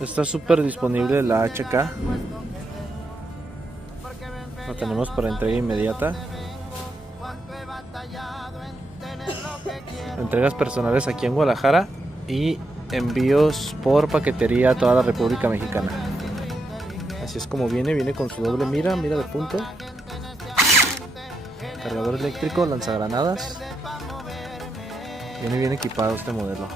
Está súper disponible la HK. Lo tenemos para entrega inmediata. Entregas personales aquí en Guadalajara y envíos por paquetería a toda la República Mexicana. Así es como viene con su doble mira de punto, cargador eléctrico, lanzagranadas. Viene bien equipado este modelo.